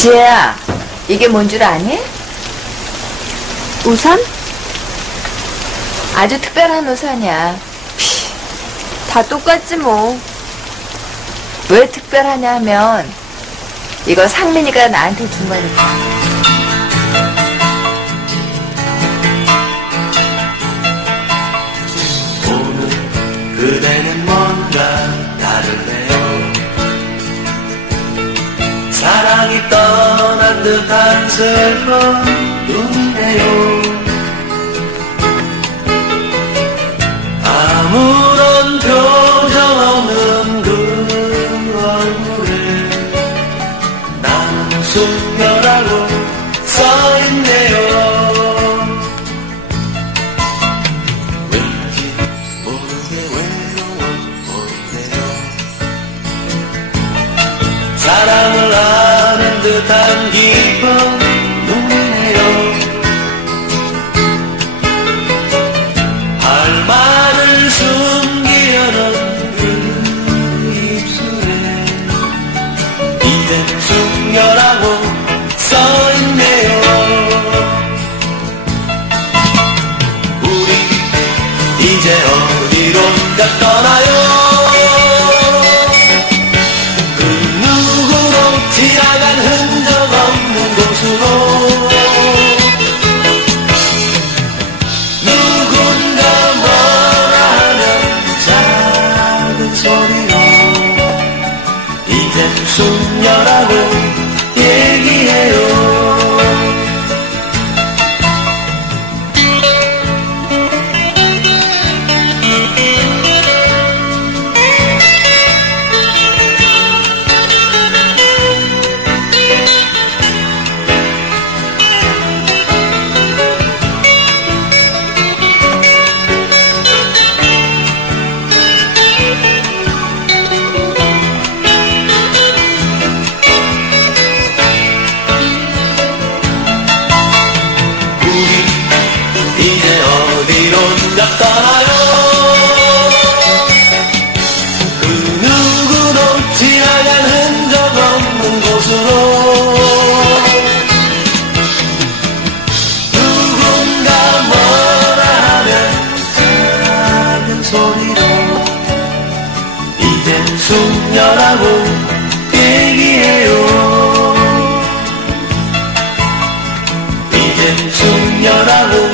지혜야, 이게 뭔 줄 아니? 우산? 아주 특별한 우산이야. 다 똑같지 뭐. 왜 특별하냐 하면 이거 상민이가 나한테 준 거니까. 오늘 그대 듯한 슬픈 눈이네요. 아무런 표정 없는 그 얼굴에 나는 숙녀라고 써있네요. 왠지 모르게 외로워 보이네요. 사랑 숙녀라고 써있네요 우리 이제 어디론가 떠나요? 그 누구도 지나간 흔적 없는 곳으로? 누군가 뭐라 하는 작은 소리로 이젠 숙녀라고 얘기 어디론가 떠나요 그 누구도 지나간 흔적 없는 곳으로 누군가 뭐라 하면 작은 소리로 이젠 숙녀라고 얘기해요. 이젠 숙녀라고